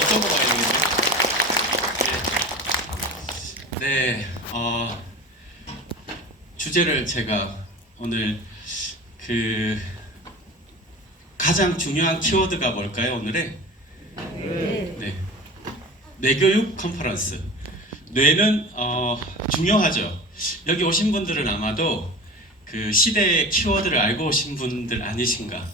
써먹어야겠네요. 네, 주제를 제가 오늘 가장 중요한 키워드가 뭘까요? 오늘의 네, 뇌교육 컨퍼런스. 뇌는 중요하죠. 여기 오신 분들은 아마도 그 시대의 키워드를 알고 오신 분들 아니신가?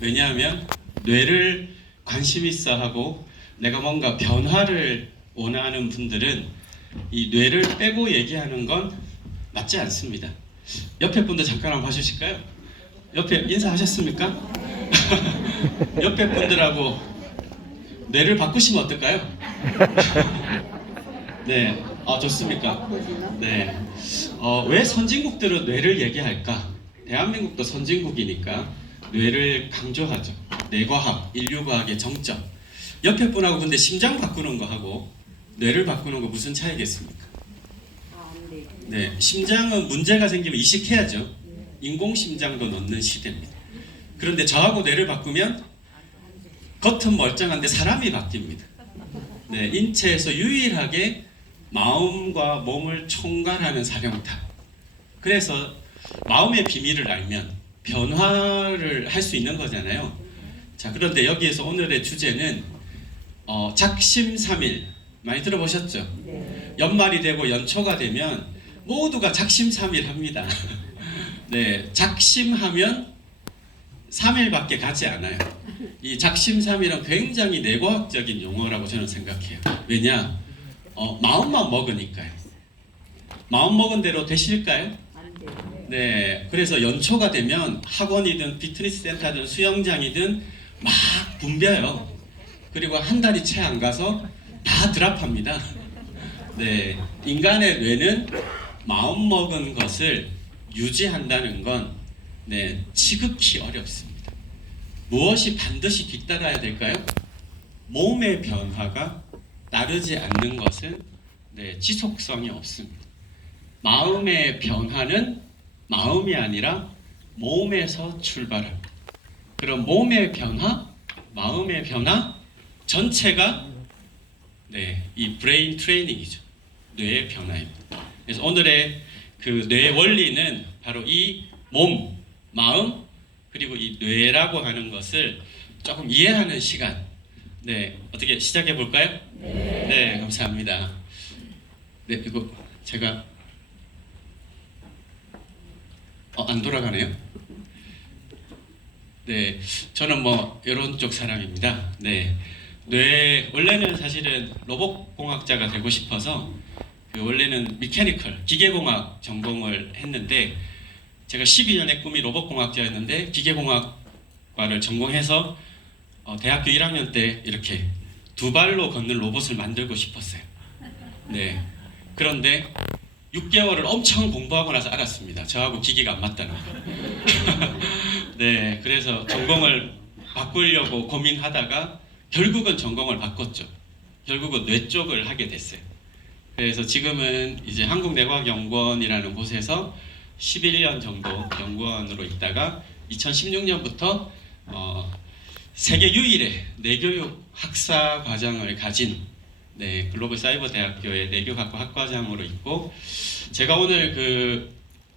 왜냐하면 뇌를 관심 있어 하고 내가 뭔가 변화를 원하는 분들은 이 뇌를 빼고 얘기하는 건 맞지 않습니다. 옆에 분들 잠깐 한번 봐주실까요? 옆에 인사하셨습니까? 옆에 분들하고 뇌를 바꾸시면 어떨까요? 네, 좋습니까? 네, 왜 선진국들은 뇌를 얘기할까? 대한민국도 선진국이니까 뇌를 강조하죠. 뇌과학, 인류과학의 정점. 옆에 분하고 근데 심장 바꾸는 거 하고 뇌를 바꾸는 거 무슨 차이겠습니까? 네, 심장은 문제가 생기면 이식해야죠. 인공심장도 넣는 시대입니다. 그런데 저하고 뇌를 바꾸면 겉은 멀쩡한데 사람이 바뀝니다. 네, 인체에서 유일하게 마음과 몸을 총괄하는 사령탑. 그래서 마음의 비밀을 알면 변화를 할 수 있는 거잖아요. 자, 그런데 여기에서 오늘의 주제는 작심삼일 많이 들어보셨죠? 네. 연말이 되고 연초가 되면 모두가 작심삼일 합니다. 네, 작심하면 3일밖에 가지 않아요. 이 작심삼일은 굉장히 뇌과학적인 용어라고 저는 생각해요. 왜냐? 마음만 먹으니까요. 마음 먹은 대로 되실까요? 네, 그래서 연초가 되면 학원이든 피트니스 센터든 수영장이든 막 붐벼요. 그리고 한 달이 채 안 가서 다 드랍합니다. 네, 인간의 뇌는 마음 먹은 것을 유지한다는 건 지극히 어렵습니다. 무엇이 반드시 뒤따라야 될까요? 몸의 변화가 따르지 않는 것은 지속성이 없습니다. 마음의 변화는 마음이 아니라 몸에서 출발합니다. 그럼 몸의 변화, 마음의 변화 전체가 이 브레인 트레이닝이죠. 뇌의 변화입니다. 그래서 오늘의 그 뇌의 원리는 바로 이 몸, 마음, 그리고 이 뇌라고 하는 것을 조금 이해하는 시간. 네, 어떻게 시작해 볼까요? 네, 감사합니다. 네, 이거 제가 안 돌아가네요. 네, 저는 뭐 이런 쪽 사람입니다. 네, 원래는 사실은 로봇공학자가 되고 싶어서 원래는 미케니컬, 기계공학 전공을 했는데 제가 12년의 꿈이 로봇공학자였는데 기계공학과를 전공해서 대학교 1학년 때 이렇게 두 발로 걷는 로봇을 만들고 싶었어요. 네, 그런데 6개월을 엄청 공부하고 나서 알았습니다. 저하고 기계가 안 맞다는 거. 네, 그래서 전공을 바꾸려고 고민하다가 결국은 전공을 바꿨죠. 결국은 뇌 쪽을 하게 됐어요. 그래서 지금은 이제 한국뇌과학연구원이라는 곳에서 11년 정도 연구원으로 있다가 2016년부터 세계 유일의 뇌교육 학사 과정을 가진 글로벌 사이버 대학교의 뇌교학과 학과장으로 있고, 제가 오늘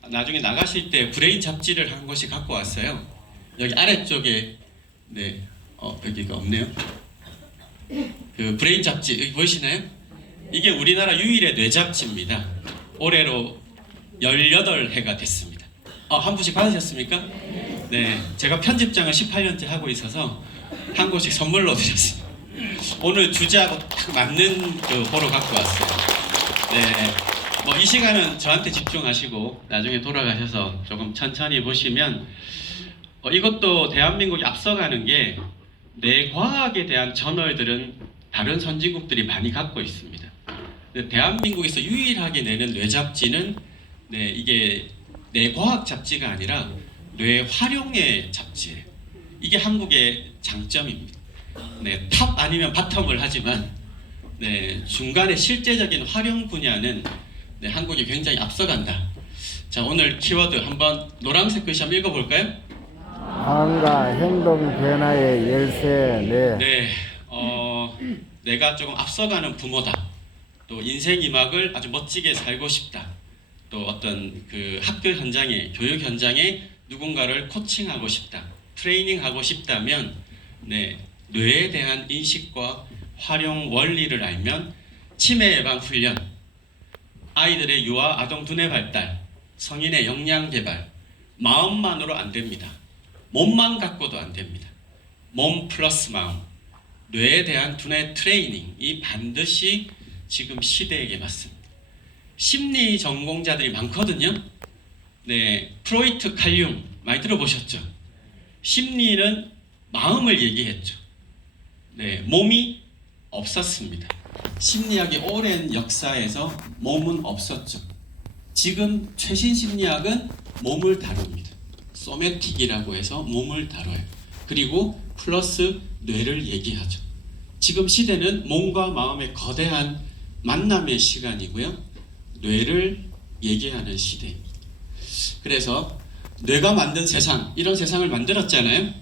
나중에 나가실 때 브레인 잡지를 한 권씩 갖고 왔어요. 여기 아래쪽에 여기가 없네요. 그 브레인 잡지 여기 보이시나요? 이게 우리나라 유일의 뇌 잡지입니다. 올해로 18회가 됐습니다. 한 분씩 받으셨습니까? 네, 제가 편집장을 18년째 하고 있어서 한 권씩 선물로 드렸습니다. 오늘 주제하고 딱 맞는 보러 갖고 왔어요. 네, 뭐 이 시간은 저한테 집중하시고 나중에 돌아가셔서 조금 천천히 보시면 이것도 대한민국이 앞서가는 게 뇌과학에 대한 저널들은 다른 선진국들이 많이 갖고 있습니다. 대한민국에서 유일하게 내는 뇌 잡지는 이게 뇌과학 잡지가 아니라 뇌활용의 잡지예요. 이게 한국의 장점입니다. 탑 아니면 바텀을 하지만 중간에 실제적인 활용 분야는 한국이 굉장히 앞서간다. 자, 오늘 키워드 한번 노란색 글씨 한번 읽어볼까요? 마음과 행동 변화의 열쇠. 네, 내가 조금 앞서가는 부모다. 또 인생 2막을 아주 멋지게 살고 싶다. 또 어떤 그 학교 현장에, 교육 현장에 누군가를 코칭하고 싶다. 트레이닝하고 싶다면 뇌에 대한 인식과 활용 원리를 알면 치매 예방 훈련, 아이들의 유아 아동 두뇌 발달, 성인의 역량 개발, 마음만으로 안 됩니다. 몸만 갖고도 안 됩니다. 몸 플러스 마음, 뇌에 대한 두뇌 트레이닝이 반드시 지금 시대에게 맞습니다. 심리 전공자들이 많거든요. 프로이트 칼융 많이 들어보셨죠? 심리는 마음을 얘기했죠. 몸이 없었습니다. 심리학의 오랜 역사에서 몸은 없었죠. 지금 최신 심리학은 몸을 다룹니다. 소매틱이라고 해서 몸을 다뤄요. 그리고 플러스 뇌를 얘기하죠. 지금 시대는 몸과 마음의 거대한 만남의 시간이고요. 뇌를 얘기하는 시대입니다. 그래서 뇌가 만든 세상, 이런 세상을 만들었잖아요.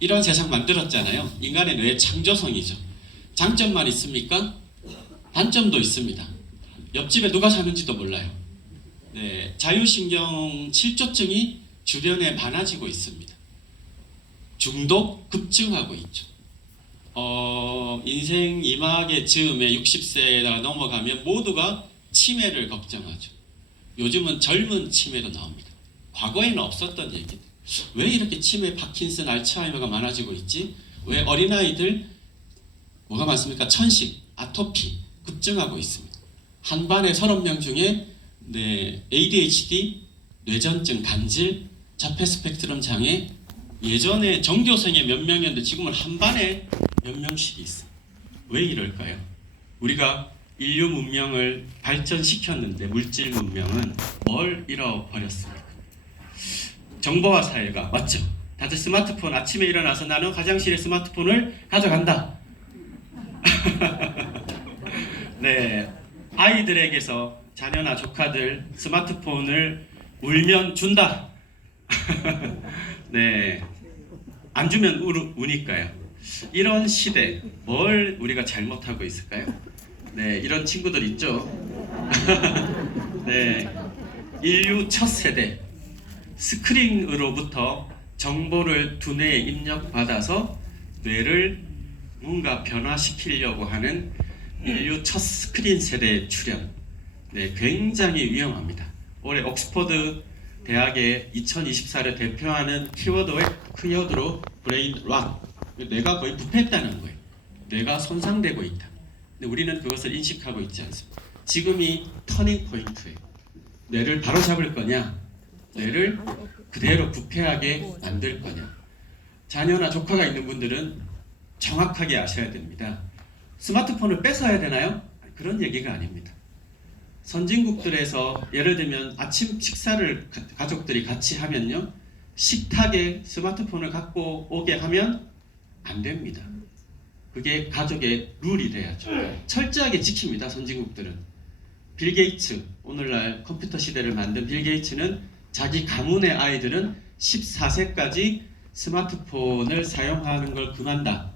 이런 세상 만들었잖아요. 인간의 뇌의 창조성이죠. 장점만 있습니까? 단점도 있습니다. 옆집에 누가 사는지도 몰라요. 자율신경 실조증이 주변에 많아지고 있습니다. 중독 급증하고 있죠. 인생 2막의 즈음에 60세가 넘어가면 모두가 치매를 걱정하죠. 요즘은 젊은 치매도 나옵니다. 과거에는 없었던 얘기들. 왜 이렇게 치매, 파킨슨, 알츠하이머가 많아지고 있지? 왜 어린아이들 뭐가 많습니까? 천식, 아토피 급증하고 있습니다. 한 반에 30명 중에 ADHD, 뇌전증, 간질, 자폐 스펙트럼 장애, 예전에 전교생에 몇 명이었는데 지금은 한 반에 몇 명씩 있어요. 왜 이럴까요? 우리가 인류 문명을 발전시켰는데 물질 문명은 뭘 잃어버렸습니까? 정보화 사회가 맞죠? 다들 스마트폰, 아침에 일어나서 나는 화장실에 스마트폰을 가져간다. 아이들에게서 자녀나 조카들 스마트폰을 울면 준다. 안 주면 우니까요. 이런 시대, 뭘 우리가 잘못하고 있을까요? 이런 친구들 있죠. 인류 첫 세대, 스크린으로부터 정보를 두뇌에 입력받아서 뇌를 뭔가 변화시키려고 하는 인류 첫 스크린 세대의 출현. 굉장히 위험합니다. 올해 옥스퍼드 대학의 2024를 대표하는 키워드로 브레인 락, 뇌가 거의 부패했다는 거예요. 뇌가 손상되고 있다. 근데 우리는 그것을 인식하고 있지 않습니다. 지금이 터닝 포인트예요. 뇌를 바로잡을 거냐, 뇌를 그대로 부패하게 만들 거냐. 자녀나 조카가 있는 분들은 정확하게 아셔야 됩니다. 스마트폰을 뺏어야 되나요? 그런 얘기가 아닙니다. 선진국들에서 예를 들면 아침 식사를 가족들이 같이 하면요, 식탁에 스마트폰을 갖고 오게 하면 안 됩니다. 그게 가족의 룰이 돼야죠. 철저하게 지킵니다. 선진국들은. 빌 게이츠, 오늘날 컴퓨터 시대를 만든 빌 게이츠는 자기 가문의 아이들은 14세까지 스마트폰을 사용하는 걸 금한다.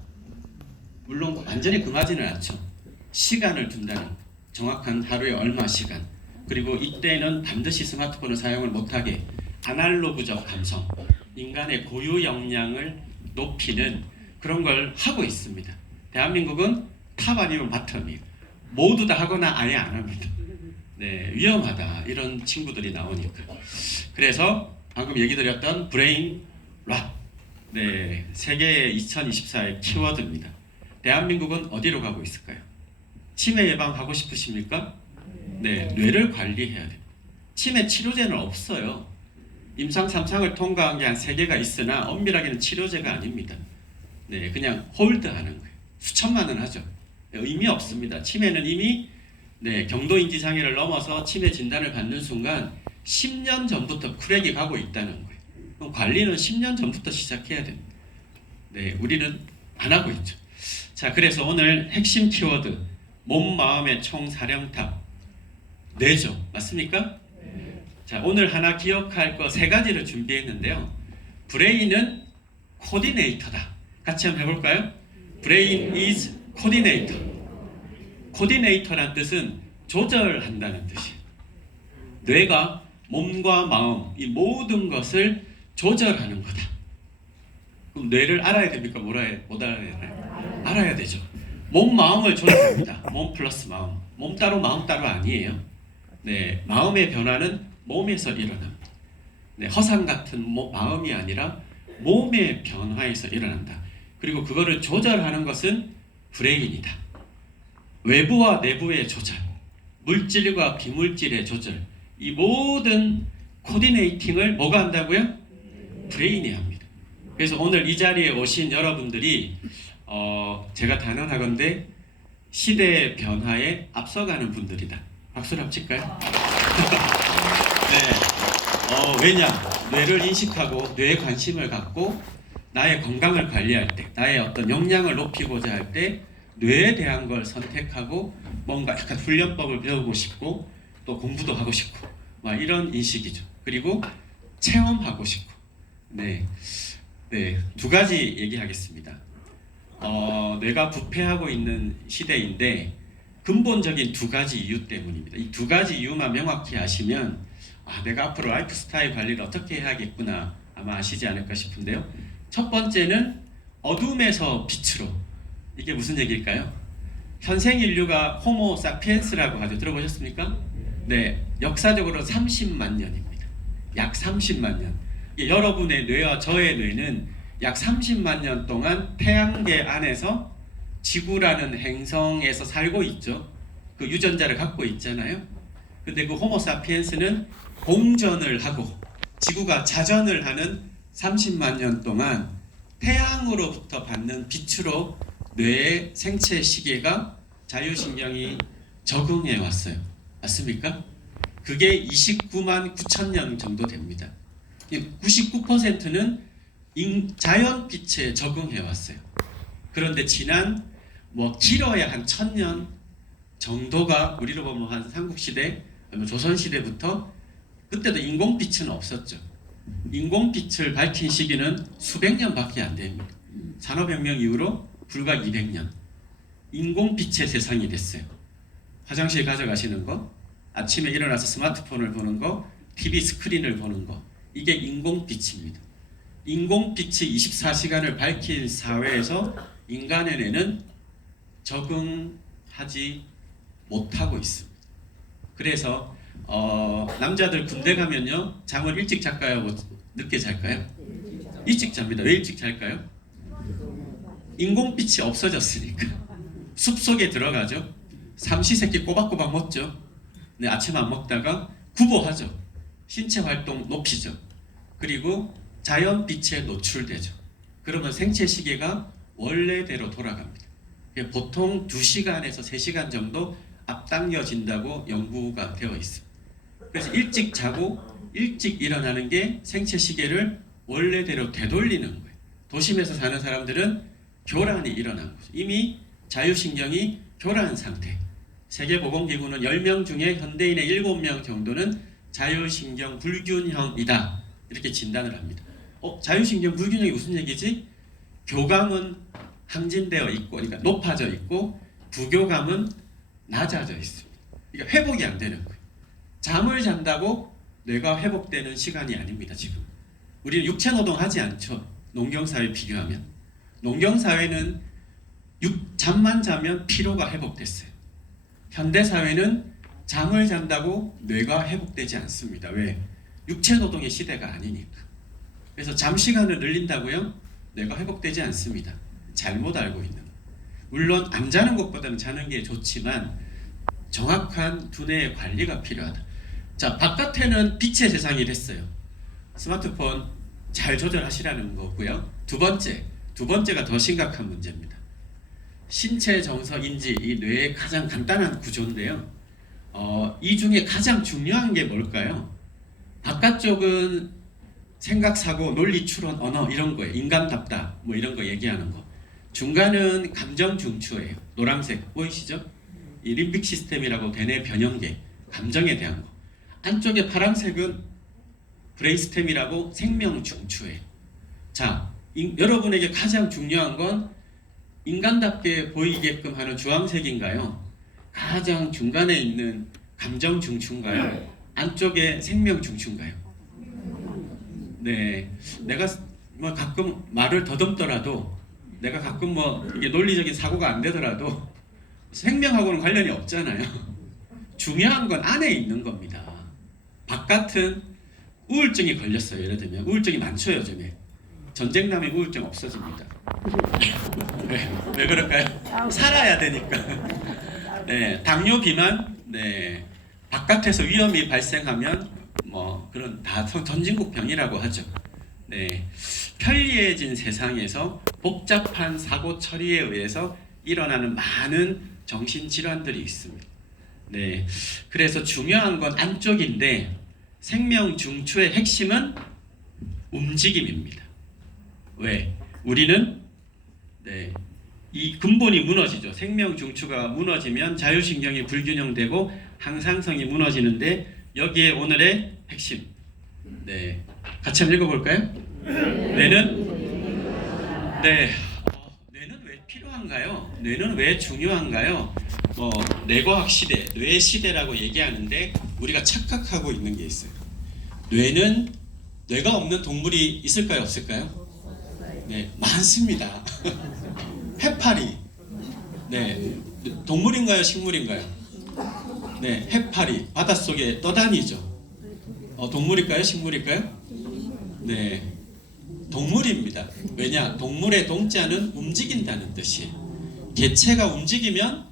물론 완전히 금하지는 않죠. 시간을 둔다는, 정확한 하루에 얼마 시간, 그리고 이때는 반드시 스마트폰을 사용을 못하게 아날로그적 감성, 인간의 고유 역량을 높이는 그런 걸 하고 있습니다. 대한민국은 탑 아니면 바텀이에요. 모두 다 하거나 아예 안 합니다. 위험하다, 이런 친구들이 나오니까. 그래서 방금 얘기 드렸던 브레인 락, 세계의 2024의 키워드입니다. 대한민국은 어디로 가고 있을까요? 치매 예방하고 싶으십니까? 뇌를 관리해야 돼요. 치매 치료제는 없어요. 임상 3상을 통과한 게 한 3개가 있으나 엄밀하게는 치료제가 아닙니다. 그냥 홀드하는 거예요. 수천만 원 하죠. 의미 없습니다. 치매는 이미 경도인지 장애를 넘어서 치매 진단을 받는 순간 10년 전부터 쿨액이 가고 있다는 거예요. 그럼 관리는 10년 전부터 시작해야 됩니다. 우리는 안 하고 있죠. 자, 그래서 오늘 핵심 키워드, 몸, 마음의 총사령탑, 뇌죠. 맞습니까? 자, 오늘 하나 기억할 거 3가지를 준비했는데요. 브레인은 코디네이터다. 같이 한번 해볼까요? Brain is 코디네이터. 코디네이터란 뜻은 조절한다는 뜻이에요. 뇌가 몸과 마음 이 모든 것을 조절하는 거다. 그럼 뇌를 알아야 됩니까? 못 알아야 되나요? 알아야 되죠. 몸 마음을 조절합니다. 몸 플러스 마음. 몸 따로 마음 따로 아니에요. 네, 마음의 변화는 몸에서 일어납니다. 네, 허상 같은 마음이 아니라 몸의 변화에서 일어난다. 그리고 그거를 조절하는 것은 브레인이다. 외부와 내부의 조절, 물질과 비물질의 조절, 이 모든 코디네이팅을 뭐가 한다고요? 브레인이 합니다. 그래서 오늘 이 자리에 오신 여러분들이 제가 단언하건대 시대의 변화에 앞서가는 분들이다. 박수를 한번 칠까요? 네. 왜냐? 뇌를 인식하고 뇌에 관심을 갖고 나의 건강을 관리할 때, 나의 어떤 역량을 높이고자 할 때 뇌에 대한 걸 선택하고 뭔가 약간 훈련법을 배우고 싶고 또 공부도 하고 싶고 막 이런 인식이죠. 그리고 체험하고 싶고. 네, 두 가지 얘기하겠습니다. 뇌가 부패하고 있는 시대인데 근본적인 두 가지 이유 때문입니다. 이 두 가지 이유만 명확히 아시면 내가 앞으로 라이프 스타일 관리를 어떻게 해야겠구나 아마 아시지 않을까 싶은데요. 첫 번째는 어둠에서 빛으로. 이게 무슨 얘기일까요? 현생 인류가 호모 사피엔스라고 하죠. 들어보셨습니까? 네, 역사적으로 30만 년입니다. 약 30만 년. 여러분의 뇌와 저의 뇌는 약 30만 년 동안 태양계 안에서 지구라는 행성에서 살고 있죠. 그 유전자를 갖고 있잖아요. 근데 그 호모 사피엔스는 공전을 하고 지구가 자전을 하는 30만 년 동안 태양으로부터 받는 빛으로 뇌의 생체 시계가 자율신경이 적응해 왔어요. 맞습니까? 그게 29만 9천 년 정도 됩니다. 99%는 자연빛에 적응해 왔어요. 그런데 지난 길어야 한 1000년 정도가 우리로 보면 한 삼국시대, 조선시대부터 그때도 인공빛은 없었죠. 인공빛을 밝힌 시기는 수백 년밖에 안 됩니다. 산업혁명 이후로 불과 200년. 인공빛의 세상이 됐어요. 화장실 가져가시는 거, 아침에 일어나서 스마트폰을 보는 거, TV 스크린을 보는 거, 이게 인공빛입니다. 인공빛이 24시간을 밝힌 사회에서 인간의 뇌는 적응하지 못하고 있습니다. 그래서 남자들 군대 가면요 잠을 일찍 잘까요? 늦게 잘까요? 일찍 잡니다. 왜 일찍 잘까요? 인공빛이 없어졌으니까. 숲속에 들어가죠. 삼시세끼 꼬박꼬박 먹죠. 네, 아침 안 먹다가 구보하죠. 신체 활동 높이죠. 그리고 자연빛에 노출되죠. 그러면 생체 시계가 원래대로 돌아갑니다. 보통 2시간에서 3시간 정도 앞당겨진다고 연구가 되어 있습니다. 그래서 일찍 자고 일찍 일어나는 게 생체 시계를 원래대로 되돌리는 거예요. 도심에서 사는 사람들은 교란이 일어난 거죠. 이미 자율신경이 교란 상태. 세계보건기구는 10명 중에 현대인의 7명 정도는 자율신경 불균형이다. 이렇게 진단을 합니다. 자율신경 불균형이 무슨 얘기지? 교감은 항진되어 있고, 그러니까 높아져 있고, 부교감은 낮아져 있습니다. 그러니까 회복이 안 되는 거예요. 잠을 잔다고 뇌가 회복되는 시간이 아닙니다. 지금 우리는 육체노동 하지 않죠. 농경사회 비교하면. 농경사회는 잠만 자면 피로가 회복됐어요. 현대사회는 잠을 잔다고 뇌가 회복되지 않습니다. 왜? 육체노동의 시대가 아니니까. 그래서 잠시간을 늘린다고요? 뇌가 회복되지 않습니다. 잘못 알고 있는. 물론 안 자는 것보다는 자는 게 좋지만 정확한 두뇌의 관리가 필요하다. 자, 바깥에는 빛의 세상이 됐어요. 스마트폰 잘 조절하시라는 거고요. 두 번째가 더 심각한 문제입니다. 신체 정서 인지, 이 뇌의 가장 간단한 구조인데요. 이 중에 가장 중요한 게 뭘까요? 바깥쪽은 생각, 사고, 논리, 추론, 언어 이런 거예요. 인간답다 뭐 이런 거 얘기하는 거. 중간은 감정 중추예요. 노란색 보이시죠? 이 림빅 시스템이라고 대뇌 변형계, 감정에 대한 거. 안쪽에 파란색은 브레인스템이라고 생명 중추예요. 자, 여러분에게 가장 중요한 건 인간답게 보이게끔 하는 주황색인가요? 가장 중간에 있는 감정 중추인가요? 안쪽에 생명 중추인가요? 네, 내가 뭐 가끔 말을 더듬더라도, 내가 가끔 뭐 이게 논리적인 사고가 안 되더라도 생명하고는 관련이 없잖아요. 중요한 건 안에 있는 겁니다. 바깥은 우울증이 걸렸어요. 예를 들면 우울증이 많죠 요즘에. 전쟁 나면 우울증 없어집니다. 왜 그럴까요? 살아야 되니까. 네, 당뇨, 비만, 네, 바깥에서 위험이 발생하면 뭐 그런 다 선진국 병이라고 하죠. 네, 편리해진 세상에서 복잡한 사고 처리에 의해서 일어나는 많은 정신 질환들이 있습니다. 네, 그래서 중요한 건 안쪽인데 생명 중추의 핵심은 움직임입니다. 왜? 우리는 이 근본이 무너지죠. 생명 중추가 무너지면 자율신경이 불균형되고 항상성이 무너지는데 여기에 오늘의 핵심. 네, 같이 한번 읽어볼까요? 뇌는 뇌는 왜 필요한가요? 뇌는 왜 중요한가요? 뇌과학 시대, 뇌 시대라고 얘기하는데 우리가 착각하고 있는 게 있어요. 뇌가 없는 동물이 있을까요, 없을까요? 네, 많습니다. 해파리. 네, 동물인가요, 식물인가요? 네, 해파리 바닷속에 떠다니죠. 동물일까요, 식물일까요? 네, 동물입니다. 왜냐? 동물의 동자는 움직인다는 뜻이에요. 개체가 움직이면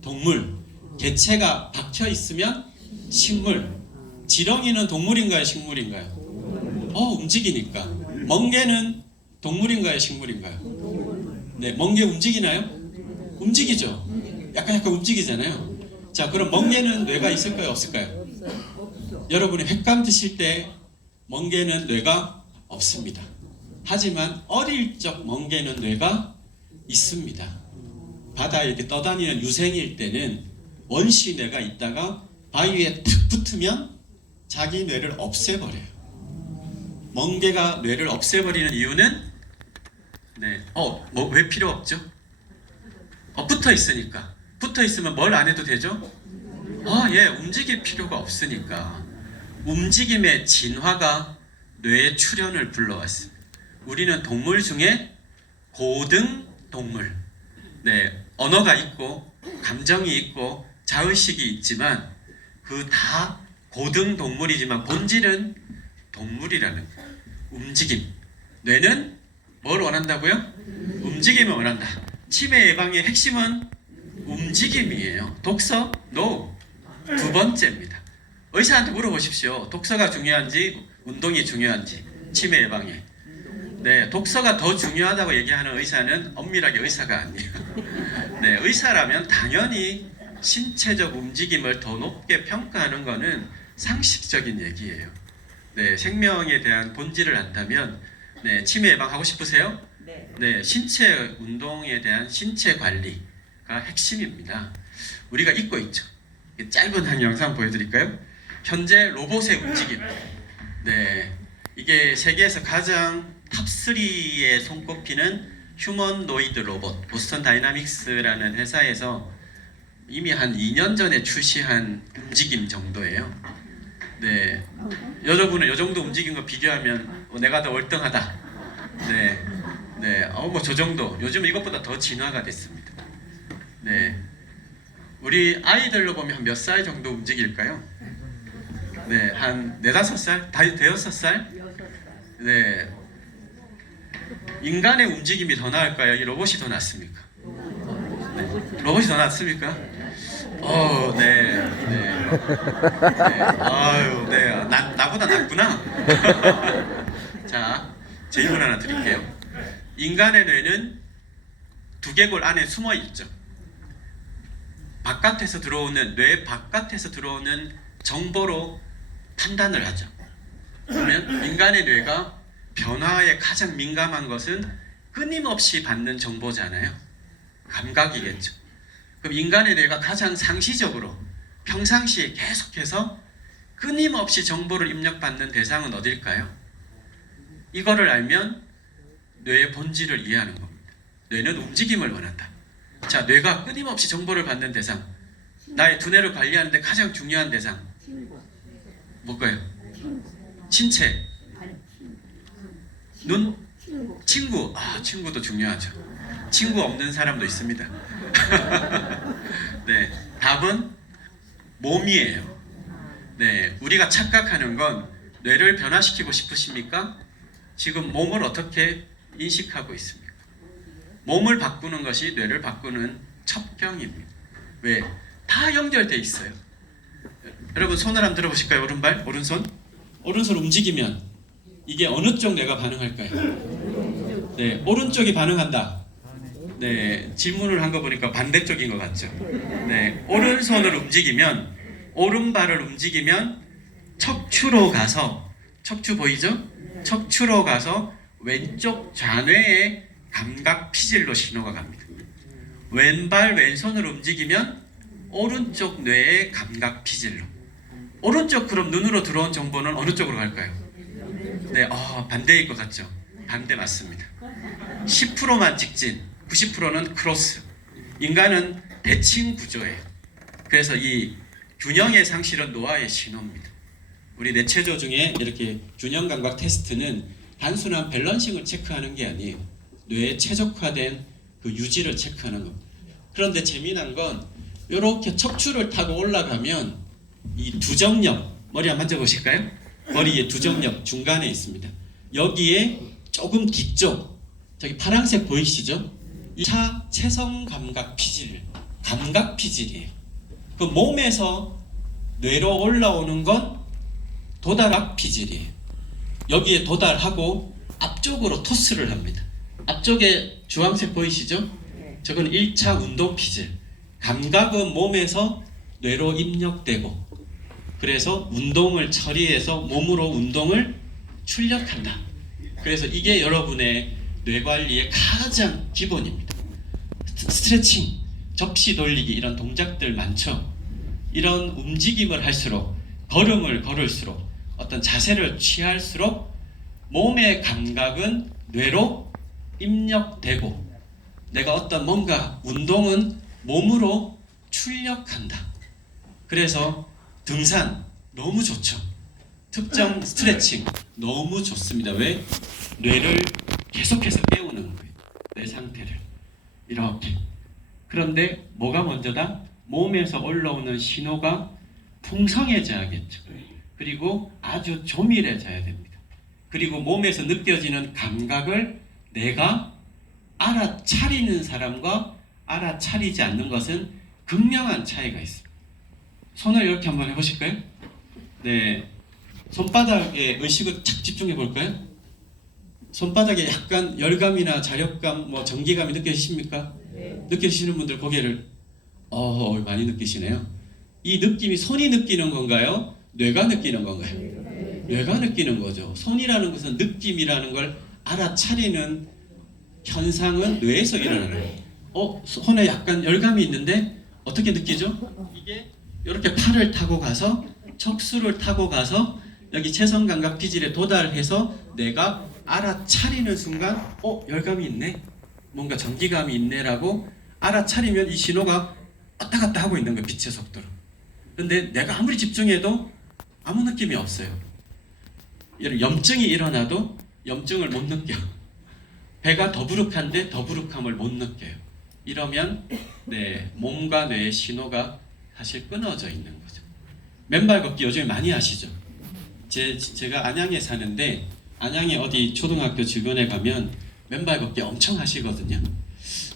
동물, 개체가 박혀 있으면 식물. 지렁이는 동물인가요, 식물인가요? 움직이니까. 멍게는 동물인가요, 식물인가요? 네, 멍게 움직이나요? 움직이죠. 약간 움직이잖아요. 자, 그럼 멍게는 뇌가 있을까요, 없을까요? 여러분이 횟감 드실 때 멍게는 뇌가 없습니다. 하지만 어릴 적 멍게는 뇌가 있습니다. 바다에 이렇게 떠다니는 유생일 때는 원시 뇌가 있다가 바위에 탁 붙으면 자기 뇌를 없애버려요. 멍게가 뇌를 없애버리는 이유는 왜 필요 없죠? 붙어 있으니까. 붙어 있으면 뭘 안 해도 되죠? 움직일 필요가 없으니까. 움직임의 진화가 뇌의 출현을 불러왔습니다. 우리는 동물 중에 고등 동물. 네, 언어가 있고 감정이 있고 자의식이 있지만 그 다 고등 동물이지만 본질은 동물이라는 거예요. 움직임. 뇌는 뭘 원한다고요? 움직임을 원한다. 치매 예방의 핵심은 움직임이에요. 독서? No. 두 번째입니다. 의사한테 물어보십시오. 독서가 중요한지 운동이 중요한지 치매 예방에. 네, 독서가 더 중요하다고 얘기하는 의사는 엄밀하게 의사가 아니에요. 네, 의사라면 당연히 신체적 움직임을 더 높게 평가하는 것은 상식적인 얘기예요. 네, 생명에 대한 본질을 안다면 치매 예방하고 싶으세요? 네, 신체 운동에 대한 신체 관리가 핵심입니다. 우리가 잊고 있죠. 짧은 한 영상 보여드릴까요? 현재 로봇의 움직임. 네, 이게 세계에서 가장 탑3에 손꼽히는 휴머노이드 로봇, 보스턴 다이나믹스라는 회사에서 이미 한 2년 전에 출시한 움직임 정도예요. 네, 여러분은 이 정도 움직인 거 비교하면 내가 더 월등하다. 저 정도. 요즘 이것보다 더 진화가 됐습니다. 네, 우리 아이들로 보면 한 몇 살 정도 움직일까요? 네, 한 4-5살? 대여섯 살? 네, 인간의 움직임이 더 나을까요? 이 로봇이 더 낫습니까? 네, 로봇이 더 낫습니까? 나보다 낫구나. 자, 질문 하나 드릴게요. 인간의 뇌는 두개골 안에 숨어 있죠. 뇌 바깥에서 들어오는 정보로 판단을 하죠. 그러면 인간의 뇌가 변화에 가장 민감한 것은 끊임없이 받는 정보잖아요. 감각이겠죠. 그럼 인간의 뇌가 가장 상시적으로 평상시에 계속해서 끊임없이 정보를 입력받는 대상은 어딜까요? 이거를 알면 뇌의 본질을 이해하는 겁니다. 뇌는 움직임을 원한다. 자, 뇌가 끊임없이 정보를 받는 대상, 나의 두뇌를 관리하는데 가장 중요한 대상 뭘까요? 신체, 눈, 친구. 친구도 중요하죠. 친구 없는 사람도 있습니다. 네, 답은 몸이에요. 네, 우리가 착각하는 건 뇌를 변화시키고 싶으십니까? 지금 몸을 어떻게 인식하고 있습니까? 몸을 바꾸는 것이 뇌를 바꾸는 첩경입니다. 왜? 다 연결돼 있어요. 여러분 손을 한번 들어보실까요? 오른발, 오른손. 오른손 움직이면 이게 어느 쪽 뇌가 반응할까요? 네, 오른쪽이 반응한다. 네, 질문을 한 거 보니까 반대쪽인 것 같죠? 네, 오른손을 움직이면, 오른발을 움직이면 척추로 가서, 척추 보이죠? 척추로 가서 왼쪽 좌뇌의 감각 피질로 신호가 갑니다. 왼발, 왼손을 움직이면 오른쪽 뇌의 감각 피질로. 오른쪽 그럼 눈으로 들어온 정보는 어느 쪽으로 갈까요? 네, 반대일 것 같죠? 반대 맞습니다. 10%만 직진, 90%는 크로스. 인간은 대칭 구조예요. 그래서 이 균형의 상실은 노화의 신호입니다. 우리 뇌체조 중에 이렇게 균형 감각 테스트는 단순한 밸런싱을 체크하는 게 아니에요. 뇌에 최적화된 그 유지를 체크하는 겁니다. 그런데 재미난 건 이렇게 척추를 타고 올라가면 이 두정엽, 머리 한번 만져보실까요? 머리에 두정엽 중간에 있습니다. 여기에 조금 뒤쪽, 저기 파란색 보이시죠? 이 체성 감각 피질, 감각 피질이에요. 그 몸에서 뇌로 올라오는 건 도달각 피질이에요. 여기에 도달하고 앞쪽으로 토스를 합니다. 앞쪽에 주황색 보이시죠? 저건 1차 운동 피질. 감각은 몸에서 뇌로 입력되고, 그래서 운동을 처리해서 몸으로 운동을 출력한다. 그래서 이게 여러분의 뇌 관리의 가장 기본입니다. 스트레칭, 접시 돌리기 이런 동작들 많죠. 이런 움직임을 할수록, 걸음을 걸을수록, 어떤 자세를 취할수록 몸의 감각은 뇌로 입력되고, 내가 어떤 뭔가 운동은 몸으로 출력한다. 그래서 등산 너무 좋죠. 특정 스트레칭 너무 좋습니다. 왜? 뇌를 계속해서 깨우는 거예요. 뇌 상태를 이렇게. 그런데 뭐가 먼저다? 몸에서 올라오는 신호가 풍성해져야겠죠. 그리고 아주 조밀해져야 됩니다. 그리고 몸에서 느껴지는 감각을 내가 알아차리는 사람과 알아차리지 않는 것은 극명한 차이가 있습니다. 손을 이렇게 한번 해보실까요? 네, 손바닥에 의식을 착 집중해 볼까요? 손바닥에 약간 열감이나 자력감, 전기감이 느껴지십니까? 네. 느껴지시는 분들 고개를 많이 느끼시네요. 이 느낌이 손이 느끼는 건가요? 뇌가 느끼는 건가요? 네. 뇌가 느끼는 거죠. 손이라는 것은 느낌이라는 걸 알아차리는 현상은 뇌에서 일어나는 거예요. 손에 약간 열감이 있는데 어떻게 느끼죠? 이게 이렇게 팔을 타고 가서 척수를 타고 가서 여기 체성감각 피질에 도달해서 내가 알아차리는 순간 열감이 있네, 뭔가 전기감이 있네라고 알아차리면 이 신호가 왔다 갔다 하고 있는 거예요. 빛의 속도로. 근데 내가 아무리 집중해도 아무 느낌이 없어요. 염증이 일어나도 염증을 못 느껴. 배가 더부룩한데 더부룩함을 못 느껴요. 이러면 몸과 뇌의 신호가 사실 끊어져 있는 거죠. 맨발 걷기 요즘에 많이 하시죠? 제가 안양에 사는데 안양에 어디 초등학교 주변에 가면 맨발 걷기 엄청 하시거든요.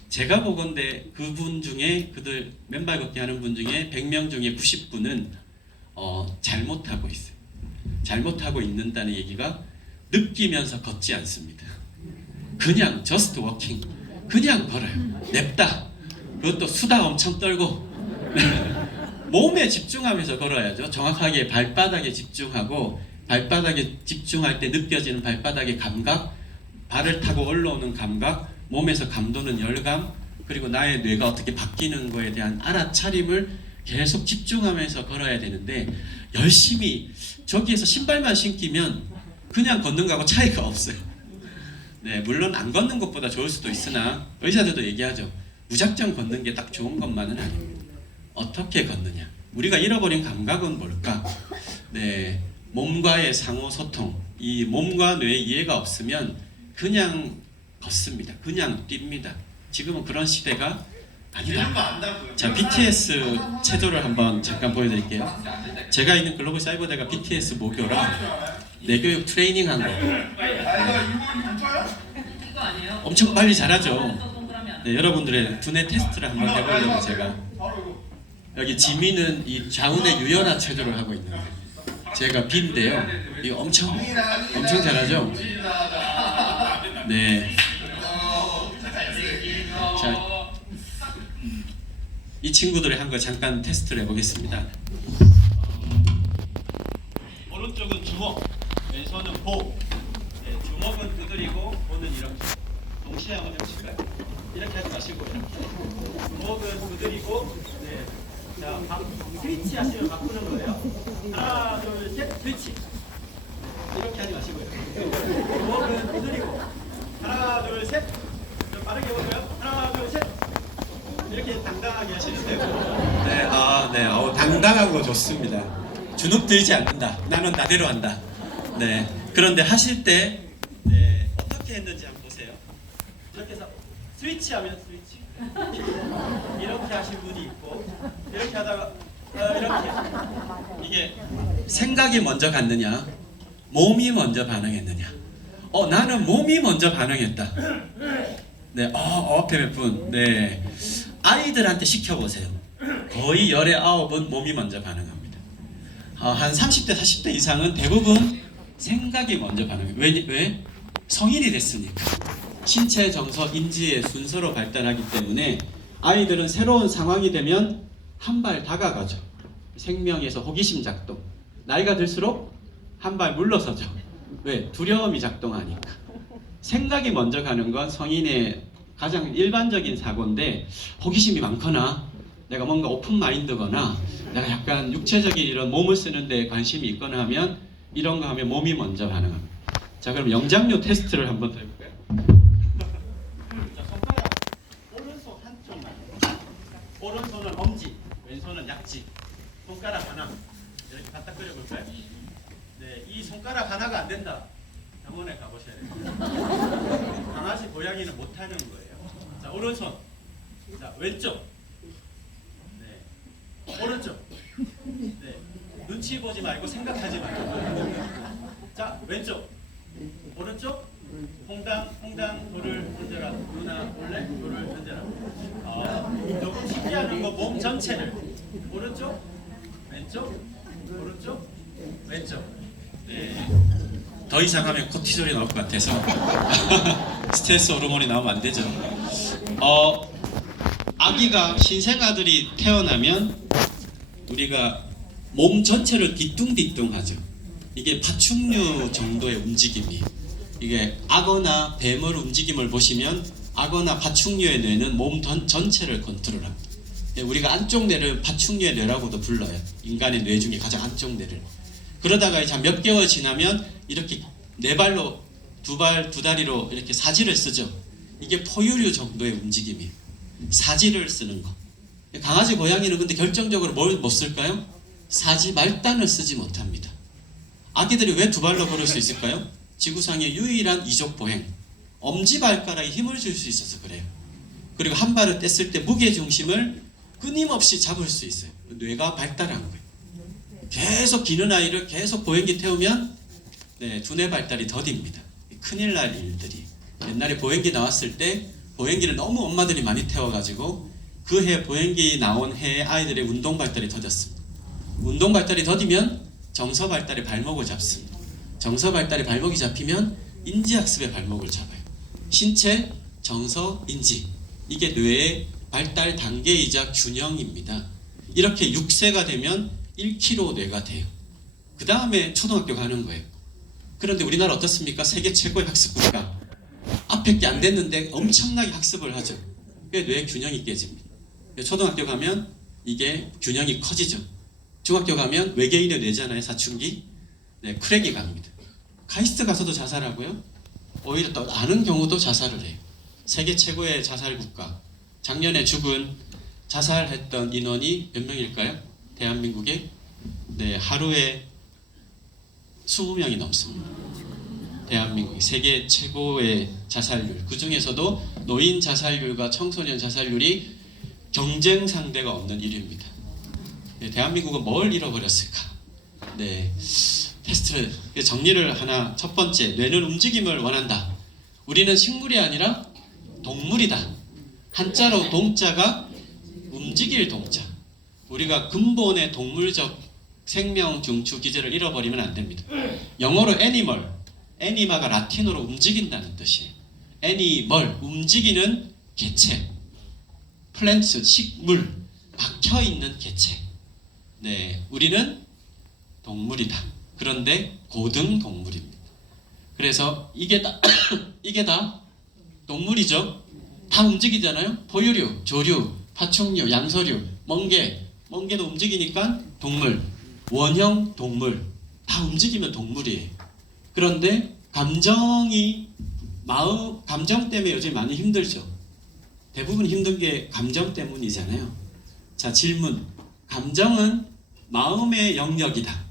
제가 보건대 그분 중에, 그들 맨발 걷기 하는 분 중에 100명 중에 90분은 잘못하고 있어요. 잘못하고 있는다는 얘기가 느끼면서 걷지 않습니다. 그냥 just walking, 그냥 걸어요. 냅다. 그것도 수다 엄청 떨고 몸에 집중하면서 걸어야죠. 정확하게 발바닥에 집중하고, 발바닥에 집중할 때 느껴지는 발바닥의 감각, 발을 타고 올라오는 감각, 몸에서 감도는 열감, 그리고 나의 뇌가 어떻게 바뀌는 거에 대한 알아차림을 계속 집중하면서 걸어야 되는데, 열심히 저기에서 신발만 신기면 그냥 걷는 거하고 차이가 없어요. 네, 물론 안 걷는 것보다 좋을 수도 있으나 의사들도 얘기하죠. 무작정 걷는 게 딱 좋은 것만은 아닙니다. 어떻게 걷느냐. 우리가 잃어버린 감각은 뭘까? 네, 몸과의 상호 소통. 이 몸과 뇌의 이해가 없으면 그냥 걷습니다. 그냥 뜁니다. 지금은 그런 시대가 아니다. 자, BTS 체조를 한번 잠깐 보여드릴게요. 제가 있는 글로벌 사이버대가 BTS 모교라 내교육 트레이닝한 거. 엄청 빨리 잘하죠. 네, 여러분들의 두뇌 테스트를 한번 해보려고 제가 여기 지민은 이 좌우의 유연화 체조를 하고 있는데 제가 B인데요. 이거 엄청 잘하죠. 네. 자, 이 친구들이 한 거 잠깐 테스트를 해보겠습니다. 오른쪽은 주먹, 왼손은 보. 네, 주먹은 두드리고 보는 이렇게. 동시에 한번 해보실까요? 이렇게 하지 마시고 주먹은 두드리고 네. 자, 스위치 하시면 바꾸는 거예요. 하나, 둘, 셋, 스위치. 이렇게 하지 마시고요. 주먹은 두드리고 하나, 둘, 셋. 좀 빠르게 해볼까요? 하나, 둘, 셋. 이렇게 당당하게 하시는데요. 네, 당당한 거 좋습니다. 주눅 들지 않는다. 나는 나대로 한다. 네, 그런데 하실 때 네, 어떻게 했는지 한번 보세요. 이렇게 해서 스위치하면 스위치. 이렇게 하신 분이 있고 이렇게 하다가 이렇게. 이게 생각이 먼저 갔느냐, 몸이 먼저 반응했느냐. 나는 몸이 먼저 반응했다. 네, 앞에 몇 분. 네, 아이들한테 시켜보세요. 거의 열의 9은 몸이 먼저 반응합니다. 한 30대, 40대 이상은 대부분 생각이 먼저 반응해요. 왜? 성인이 됐으니까. 신체, 정서, 인지의 순서로 발달하기 때문에 아이들은 새로운 상황이 되면 한 발 다가가죠. 생명에서 호기심 작동. 나이가 들수록 한 발 물러서죠. 왜? 두려움이 작동하니까. 생각이 먼저 가는 건 성인의 가장 일반적인 사고인데 호기심이 많거나 내가 뭔가 오픈 마인드거나 내가 약간 육체적인 이런 몸을 쓰는 데 관심이 있거나 하면 이런 거 하면 몸이 먼저 반응합니다. 자, 그럼 영장류 테스트를 한번 더 해볼까요? 자, 손가락 오른손 한쪽만. 오른손은 엄지, 왼손은 약지. 손가락 하나 이렇게 갖다 끓여볼까요? 네, 이 손가락 하나가 안 된다. 병원에 가보셔야 돼요. 강아지, 고양이는 못하는 거예요. 자, 오른손. 자, 왼쪽. 네, 오른쪽. 네, 눈치 보지 말고 생각하지 말고. 자, 왼쪽. 오른쪽. 홍당 돌을 던져라. 누나 몰래 돌을 던져라. 조금 쉽게 하는 거 몸 전체를. 오른쪽, 왼쪽, 오른쪽, 왼쪽. 네. 더 이상 하면 코티졸이 나올 것 같아서 스트레스 호르몬이 나오면 안 되죠. 아기가 신생아들이 태어나면 우리가 몸 전체를 뒤뚱뒤뚱 하죠. 이게 파충류 정도의 움직임이. 이게 악어나 뱀의 움직임을 보시면 악어나 파충류의 뇌는 몸 전체를 컨트롤합니다. 우리가 안쪽 뇌를 파충류의 뇌라고도 불러요. 인간의 뇌 중에 가장 안쪽 뇌를. 그러다가 이제 몇 개월 지나면 이렇게 네 발로 두 다리로 이렇게 사지를 쓰죠. 이게 포유류 정도의 움직임이. 사지를 쓰는 거. 강아지, 고양이는 근데 결정적으로 뭘 못 쓸까요? 사지 말단을 쓰지 못합니다. 아기들이 왜 두 발로 걸을 수 있을까요? 지구상의 유일한 이족 보행. 엄지발가락에 힘을 줄 수 있어서 그래요. 그리고 한 발을 뗐을 때 무게 중심을 끊임없이 잡을 수 있어요. 뇌가 발달한 거예요. 계속 기는 아이를 계속 보행기 태우면 네, 두뇌 발달이 더딥니다. 큰일 날 일들이. 옛날에 보행기 나왔을 때 보행기를 너무 엄마들이 많이 태워가지고 그 해 보행기 나온 해에 아이들의 운동 발달이 더뎠습니다. 운동 발달이 더디면 정서 발달의 발목을 잡습니다. 정서 발달의 발목이 잡히면 인지학습의 발목을 잡아요. 신체, 정서, 인지. 이게 뇌의 발달 단계이자 균형입니다. 이렇게 6세가 되면 1kg 뇌가 돼요. 그 다음에 초등학교 가는 거예요. 그런데 우리나라 어떻습니까? 세계 최고의 학습국가. 앞에 게 안 됐는데 엄청나게 학습을 하죠. 그게 뇌 균형이 깨집니다. 초등학교 가면 이게 균형이 커지죠. 중학교 가면 외계인의 뇌잖아요. 사춘기. 네, 크랙이 갑니다. 카이스트 가서도 자살하고요. 오히려 또 아는 경우도 자살을 해요. 세계 최고의 자살 국가. 작년에 죽은 자살했던 인원이 몇 명일까요? 대한민국에? 네, 하루에 20명이 넘습니다. 대한민국이 세계 최고의 자살률. 그 중에서도 노인 자살률과 청소년 자살률이 경쟁 상대가 없는 1위입니다. 네, 대한민국은 뭘 잃어버렸을까? 네, 테스트 정리를 하나. 첫 번째, 뇌는 움직임을 원한다. 우리는 식물이 아니라 동물이다. 한자로 동자가 움직일 동자. 우리가 근본의 동물적 생명 중추 기제를 잃어버리면 안 됩니다. 영어로 애니멀, 애니마가 라틴어로 움직인다는 뜻이에요. 애니멀, 움직이는 개체. 플랜트, 식물, 박혀있는 개체. 네, 우리는 동물이다. 그런데 고등동물입니다. 그래서 이게 다 이게 다 동물이죠. 다 움직이잖아요. 포유류, 조류, 파충류, 양서류, 멍게도 움직이니까 동물. 원형 동물. 다 움직이면 동물이에요. 그런데 감정 때문에 요즘 많이 힘들죠. 대부분 힘든 게 감정 때문이잖아요. 자, 질문. 감정은 마음의 영역이다.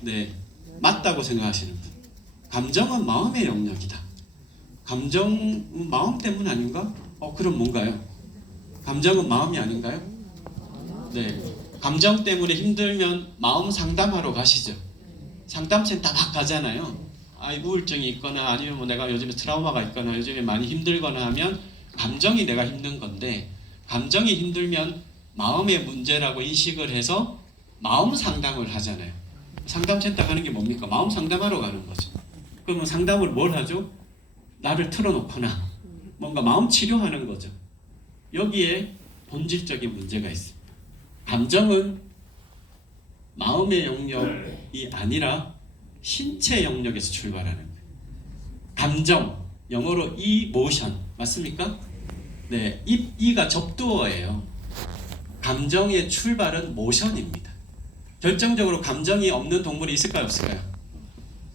네, 맞다고 생각하시는 분. 감정은 마음의 영역이다. 감정, 마음 때문 아닌가? 그럼 뭔가요? 감정은 마음이 아닌가요? 네, 감정 때문에 힘들면 마음 상담하러 가시죠. 상담센터 막 가잖아요. 우울증이 있거나 아니면 뭐 내가 요즘에 트라우마가 있거나 요즘에 많이 힘들거나 하면 감정이 내가 힘든 건데, 감정이 힘들면 마음의 문제라고 인식을 해서 마음 상담을 하잖아요. 상담센터 가는 게 뭡니까? 마음 상담하러 가는 거죠. 그러면 상담을 뭘 하죠? 나를 틀어놓거나 뭔가 마음 치료하는 거죠. 여기에 본질적인 문제가 있습니다. 감정은 마음의 영역이 아니라 신체 영역에서 출발하는 거예요. 감정, 영어로 emotion, 맞습니까? 네, 이가 접두어예요. 감정의 출발은 모션입니다. 결정적으로 감정이 없는 동물이 있을까요, 없을까요?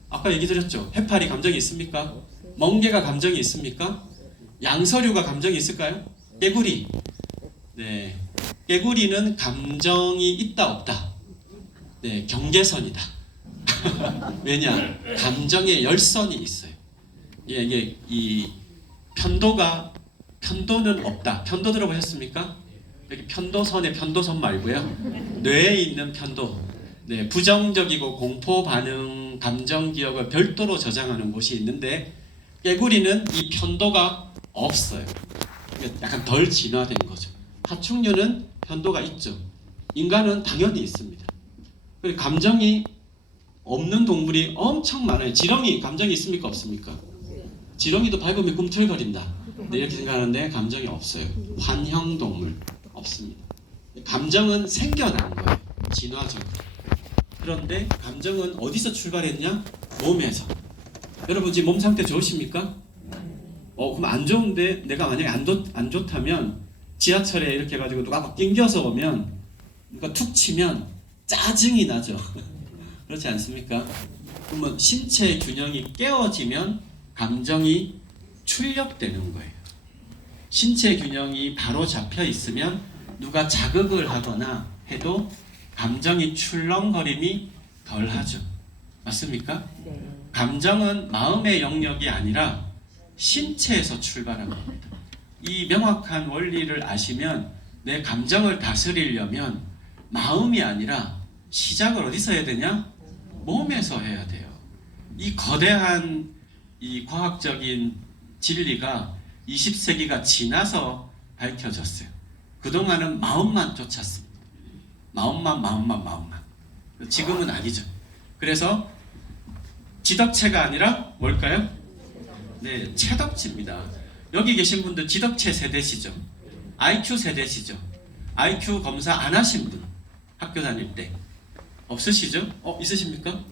아까 얘기 드렸죠. 해파리 감정이 있습니까? 멍게가 감정이 있습니까? 양서류가 감정이 있을까요? 깨구리. 네, 깨구리는 감정이 있다 없다. 네, 경계선이다. 왜냐? 감정의 열선이 있어요. 이게 이 편도는 없다. 편도 들어보셨습니까? 여기 편도선의 편도선 말고요. 뇌에 있는 편도. 네, 부정적이고 공포 반응, 감정 기억을 별도로 저장하는 곳이 있는데 깨구리는 이 편도가 없어요. 약간 덜 진화된 거죠. 파충류는 편도가 있죠. 인간은 당연히 있습니다. 감정이 없는 동물이 엄청 많아요. 지렁이 감정이 있습니까? 없습니까? 지렁이도 밟으면 꿈틀거린다. 네, 이렇게 생각하는데 감정이 없어요. 환형 동물 없습니다. 감정은 생겨난 거예요. 진화적으로. 그런데 감정은 어디서 출발했냐? 몸에서. 여러분 지금 몸 상태 좋으십니까? 그럼 안 좋은데 내가 만약에 안 좋다면 지하철에 이렇게 해가지고 누가 막 낑겨서 오면 누가 툭 치면 짜증이 나죠. 그렇지 않습니까? 그러면 신체의 균형이 깨어지면 감정이 출력되는 거예요. 신체 균형이 바로 잡혀 있으면 누가 자극을 하거나 해도 감정이 출렁거림이 덜하죠. 맞습니까? 네. 감정은 마음의 영역이 아니라 신체에서 출발한 겁니다. 이 명확한 원리를 아시면 내 감정을 다스리려면 마음이 아니라 시작을 어디서 해야 되냐? 몸에서 해야 돼요. 이 거대한 이 과학적인 진리가 20세기가 지나서 밝혀졌어요. 그동안은 마음만 쫓았습니다. 마음만. 지금은 아니죠. 그래서 지덕체가 아니라 뭘까요? 네, 체덕체입니다. 여기 계신 분들 지덕체 세대시죠? IQ 세대시죠? IQ 검사 안 하신 분 학교 다닐 때 없으시죠? 있으십니까?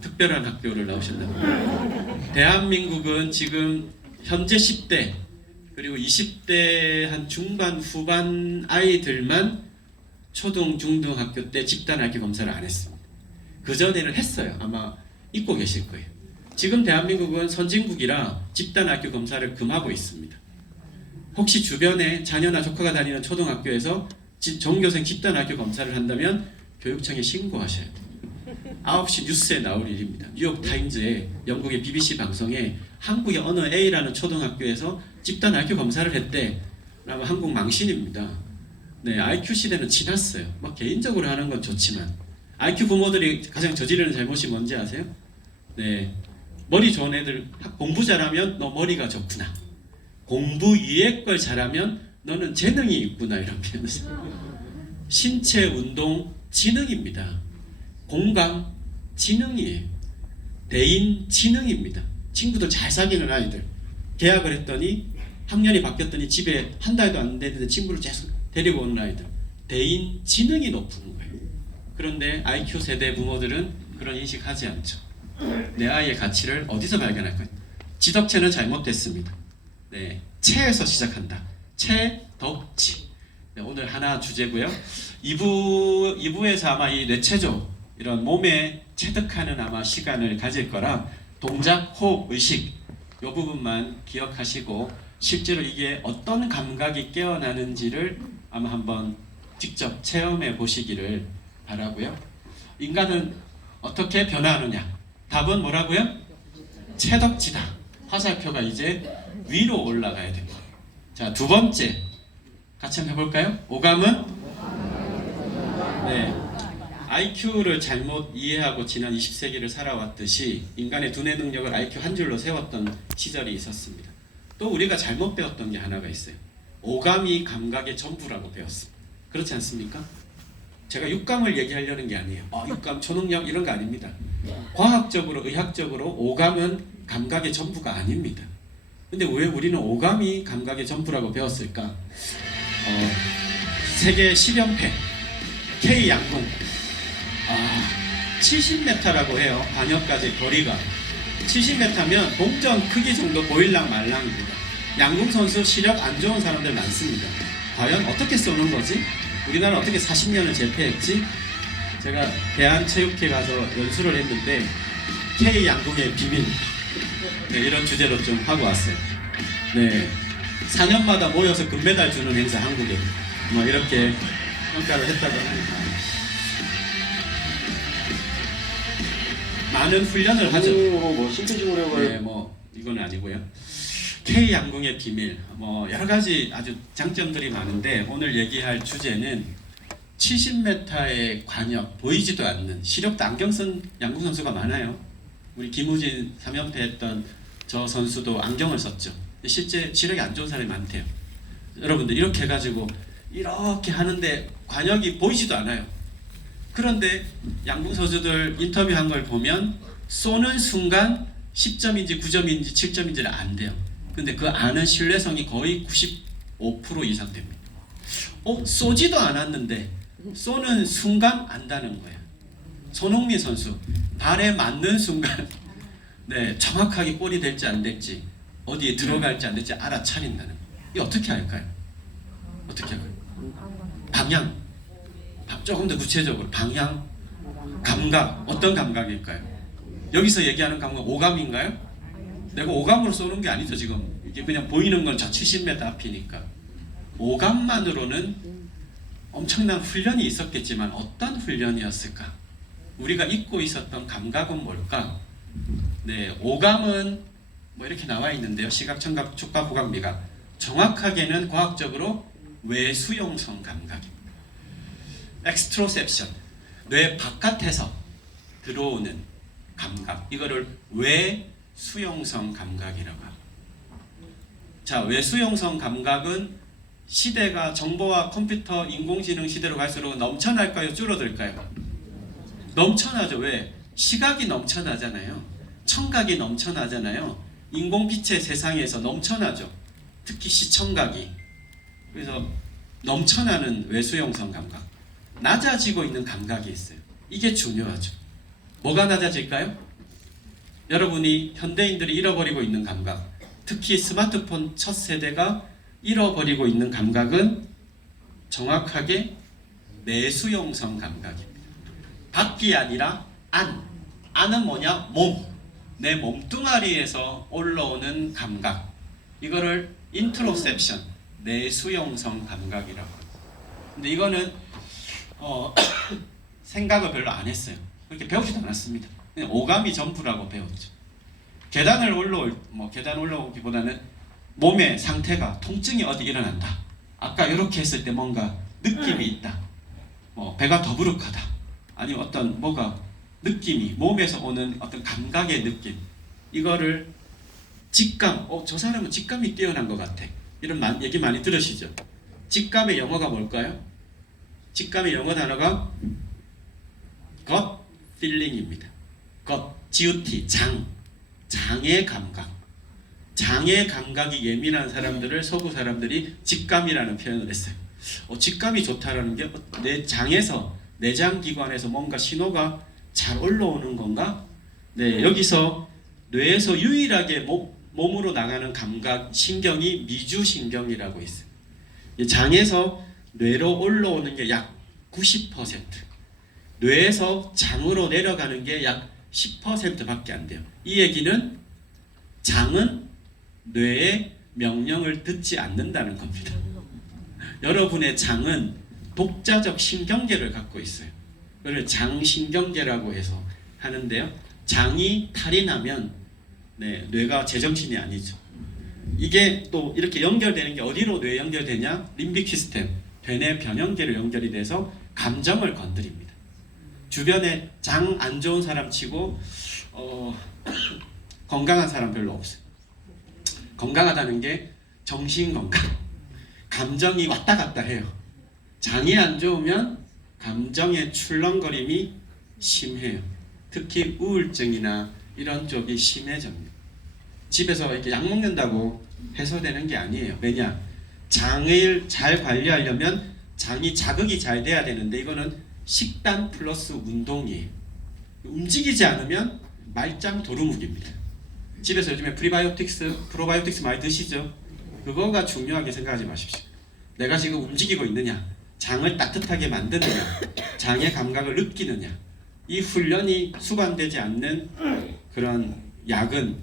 특별한 학교를 나오셨나요? 대한민국은 지금 현재 10대 그리고 20대 한 중반 후반 아이들만 초등 중등학교 때 집단 IQ 검사를 안 했습니다. 그전에는 했어요. 아마 잊고 계실 거예요. 지금 대한민국은 선진국이라 집단 IQ 검사를 금하고 있습니다. 혹시 주변에 자녀나 조카가 다니는 초등학교에서 전교생 집단 IQ 검사를 한다면 교육청에 신고하셔야 돼요. 9시 뉴스에 나올 일입니다. 뉴욕타임즈에 영국의 BBC 방송에 한국의 어느 A라는 초등학교에서 집단 IQ 검사를 했대. 그러면 한국 망신입니다. 네, IQ 시대는 지났어요. 뭐 개인적으로 하는 건 좋지만 IQ 부모들이 가장 저지르는 잘못이 뭔지 아세요? 네, 머리 좋은 애들 공부 잘하면 너 머리가 좋구나. 공부 위에 걸 잘하면 너는 재능이 있구나 이런 표현을 신체 운동 지능입니다. 공감 지능이에요. 대인 지능입니다. 친구들 잘 사귀는 아이들 계약을 했더니 학년이 바뀌었더니 집에 한 달도 안 됐는데 친구를 계속 데리고 오는 아이들 대인 지능이 높은 거예요. 그런데 IQ 세대 부모들은 그런 인식하지 않죠. 내 아이의 가치를 어디서 발견할까요? 지덕체는 잘못됐습니다. 네, 체에서 시작한다. 체, 덕, 치. 네, 오늘 하나 주제고요. 2부에서 아마 이 뇌체조 이런 몸에 체득하는 아마 시간을 가질 거라 동작, 호흡, 의식 이 부분만 기억하시고 실제로 이게 어떤 감각이 깨어나는지를 아마 한번 직접 체험해 보시기를 바라고요. 인간은 어떻게 변화하느냐? 답은 뭐라고요? 체덕지다. 화살표가 이제 위로 올라가야 됩니다. 자, 두 번째 같이 한번 해볼까요? 오감은 네, IQ를 잘못 이해하고 지난 20세기를 살아왔듯이 인간의 두뇌 능력을 IQ 한 줄로 세웠던 시절이 있었습니다. 또 우리가 잘못 배웠던 게 하나가 있어요. 오감이 감각의 전부라고 배웠습니다. 그렇지 않습니까? 제가 육감을 얘기하려는 게 아니에요. 육감, 초능력 이런 거 아닙니다. 과학적으로, 의학적으로 오감은 감각의 전부가 아닙니다. 근데 왜 우리는 오감이 감각의 전부라고 배웠을까? 세계 10연패 K 양궁 70m라고 해요. 반역까지 거리가 70m면 동전 크기 정도 보일랑 말랑입니다. 양궁 선수 시력 안 좋은 사람들 많습니다. 과연 어떻게 쏘는 거지? 우리나라 어떻게 40년을 제패했지? 제가 대한체육회 가서 연수를 했는데 K 양궁의 비밀 네, 이런 주제로 좀 하고 왔어요. 네, 4년마다 모여서 금메달 주는 행사 한국에 뭐 이렇게 평가를 했다고 합니다. 많은 훈련을 하죠. 뭐 신체적으로 해봐요. 네, 뭐 이건 아니고요. K 양궁의 비밀, 뭐 여러 가지 아주 장점들이 많은데 오늘 얘기할 주제는 70m의 관역, 보이지도 않는 시력도 안경 쓴 양궁 선수가 많아요. 우리 김우진 3연패 했던 저 선수도 안경을 썼죠. 실제 시력이 안 좋은 사람이 많대요. 여러분들 이렇게 해가지고 이렇게 하는데 관역이 보이지도 않아요. 그런데 양궁 선수들 인터뷰한 걸 보면 쏘는 순간 10점인지 9점인지 7점인지를 안 돼요. 근데 그 아는 신뢰성이 거의 95% 이상 됩니다. 쏘지도 않았는데 쏘는 순간 안다는 거예요. 손흥민 선수 발에 맞는 순간 네, 정확하게 골이 될지 안 될지 어디에 들어갈지 안 될지 알아차린다는 거예요. 이게 어떻게 할까요? 어떻게 할까요? 방향 조금 더 구체적으로 방향, 감각 어떤 감각일까요? 여기서 얘기하는 감각 오감인가요? 내가 오감으로 쏘는 게 아니죠. 지금 이게 그냥 보이는 건 저 70m 앞이니까 오감만으로는 엄청난 훈련이 있었겠지만 어떤 훈련이었을까? 우리가 잊고 있었던 감각은 뭘까? 네, 오감은 뭐 이렇게 나와 있는데요. 시각, 청각, 촉각, 후각, 미각. 정확하게는 과학적으로 외수용성 감각입니다. 엑스트로셉션, 뇌 바깥에서 들어오는 감각. 이거를 외수용성 감각이라고 합니다. 자, 외수용성 감각은 시대가 정보와 컴퓨터, 인공지능 시대로 갈수록 넘쳐날까요? 줄어들까요? 넘쳐나죠. 왜? 시각이 넘쳐나잖아요. 청각이 넘쳐나잖아요. 인공빛의 세상에서 넘쳐나죠. 특히 시청각이. 그래서 넘쳐나는 외수용성 감각. 낮아지고 있는 감각이 있어요. 이게 중요하죠. 뭐가 낮아질까요? 여러분이 현대인들이 잃어버리고 있는 감각, 특히 스마트폰 첫 세대가 잃어버리고 있는 감각은 정확하게 내수용성 감각입니다. 밖이 아니라 안. 안은 뭐냐? 몸. 내 몸뚱아리에서 올라오는 감각, 이거를 인트로셉션, 내수용성 감각이라고 합니다. 근데 이거는 생각을 별로 안 했어요. 그렇게 배우지도 않았습니다. 그냥 오감이 전부라고 배웠죠. 계단을 올라오기보다는 몸의 상태가, 통증이 어디 일어난다, 아까 이렇게 했을 때 뭔가 느낌이 있다, 배가 더부룩하다, 아니면 어떤 뭐가 느낌이, 몸에서 오는 어떤 감각의 느낌, 이거를 직감, 저 사람은 직감이 뛰어난 것 같아, 이런 얘기 많이 들으시죠? 직감의 영어가 뭘까요? 직감의 영어 단어가 gut feeling입니다. gut, gut, 장의 감각. 장의 감각이 예민한 사람들을 서구 사람들이 직감이라는 표현을 했어요. 직감이 좋다라는 게 내 장에서, 내장기관에서 뭔가 신호가 잘 올라오는 건가? 네, 여기서 뇌에서 유일하게 몸으로 나가는 감각, 신경이 미주신경이라고 있어요. 장에서 뇌로 올라오는 게 약 90%, 뇌에서 장으로 내려가는 게 약 10%밖에 안 돼요. 이 얘기는 장은 뇌의 명령을 듣지 않는다는 겁니다. 여러분의 장은 독자적 신경계를 갖고 있어요. 그걸 장신경계라고 해서 하는데요. 장이 탈이 나면 뇌가 제정신이 아니죠. 이게 또 이렇게 연결되는 게 어디로 뇌에 연결되냐? 림빅 시스템, 배내 변형계로 연결이 돼서 감정을 건드립니다. 주변에 장 안 좋은 사람 치고 건강한 사람 별로 없어요. 건강하다는 게 정신건강, 감정이 왔다 갔다 해요. 장이 안 좋으면 감정의 출렁거림이 심해요. 특히 우울증이나 이런 쪽이 심해집니다. 집에서 이렇게 약 먹는다고 해소되는 게 아니에요. 왜냐? 장을 잘 관리하려면 장이 자극이 잘 돼야 되는데 이거는 식단 플러스 운동이에요. 움직이지 않으면 말짱 도루묵입니다. 집에서 요즘에 프로바이오틱스 많이 드시죠? 그거가 중요하게 생각하지 마십시오. 내가 지금 움직이고 있느냐, 장을 따뜻하게 만드느냐, 장의 감각을 느끼느냐, 이 훈련이 수반되지 않는 그런 약은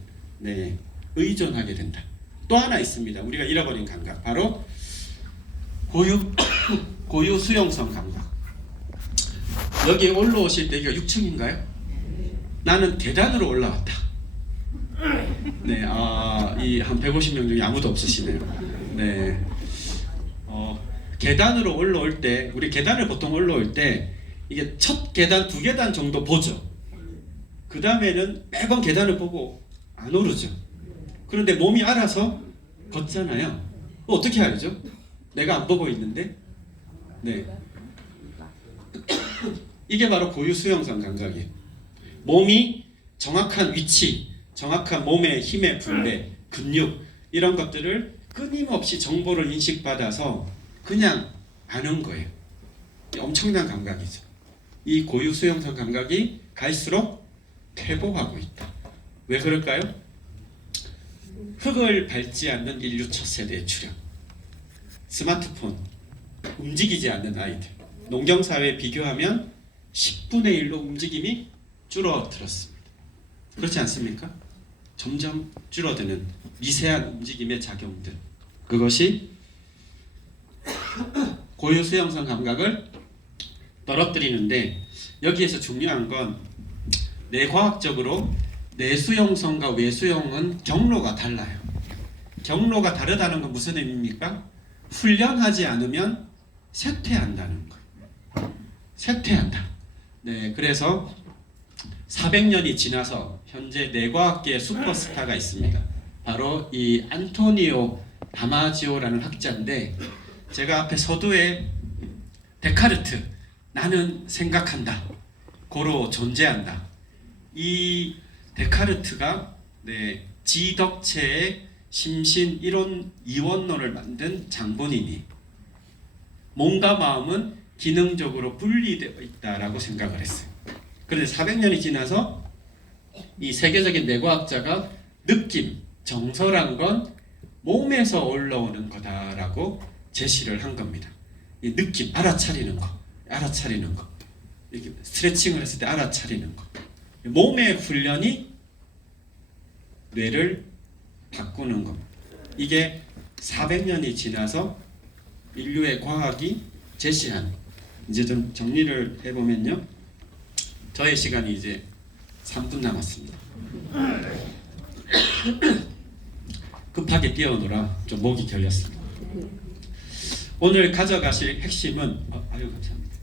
의존하게 된다. 또 하나 있습니다. 우리가 잃어버린 감각, 바로 고유 수용성 감각. 여기 올라오실 때 여기가 6층인가요? 나는 계단으로 올라왔다. 이 한 150명 중에 아무도 없으시네요. 계단으로 올라올 때, 우리 계단을 보통 올라올 때 이게 첫 계단, 두 계단 정도 보죠. 그 다음에는 매번 계단을 보고 안 오르죠. 그런데 몸이 알아서 걷잖아요. 어떻게 알죠? 내가 안 보고 있는데. 이게 바로 고유 수용성 감각이에요. 몸이 정확한 위치, 정확한 몸의 힘의 분배, 근육, 이런 것들을 끊임없이 정보를 인식받아서 그냥 아는 거예요. 엄청난 감각이죠. 이 고유 수용성 감각이 갈수록 퇴보하고 있다. 왜 그럴까요? 흙을 밟지 않는 인류 첫 세대의 출현, 스마트폰, 움직이지 않는 아이들, 농경사회에 비교하면 10분의 1로 움직임이 줄어들었습니다. 그렇지 않습니까? 점점 줄어드는 미세한 움직임의 작용들, 그것이 고유 수용성 감각을 떨어뜨리는데, 여기에서 중요한 건 뇌과학적으로 내수용성과 외수용은 경로가 달라요. 경로가 다르다는 건 무슨 의미입니까? 훈련하지 않으면 쇠퇴한다는 거예요. 쇠퇴한다. 그래서 400년이 지나서 현재 뇌과학계의 슈퍼스타가 있습니다. 바로 이 안토니오 다마지오라는 학자인데, 제가 앞에 서두에 데카르트, 나는 생각한다, 고로 존재한다, 이 데카르트가 지덕체의 심신 이론 이원론을 만든 장본인이 몸과 마음은 기능적으로 분리되어 있다라고 생각을 했어요. 그런데 400년이 지나서 이 세계적인 뇌과학자가 느낌, 정서란 건 몸에서 올라오는 거다라고 제시를 한 겁니다. 이 느낌, 알아차리는 거, 이렇게 스트레칭을 했을 때 알아차리는 거, 몸의 훈련이 뇌를 바꾸는 겁니다. 이게 400년이 지나서 인류의 과학이 제시한, 이제 좀 정리를 해보면요, 저의 시간이 이제 3분 남았습니다. 급하게 뛰어오느라 좀 목이 결렸습니다. 오늘 가져가실 핵심은 아유 감사합니다.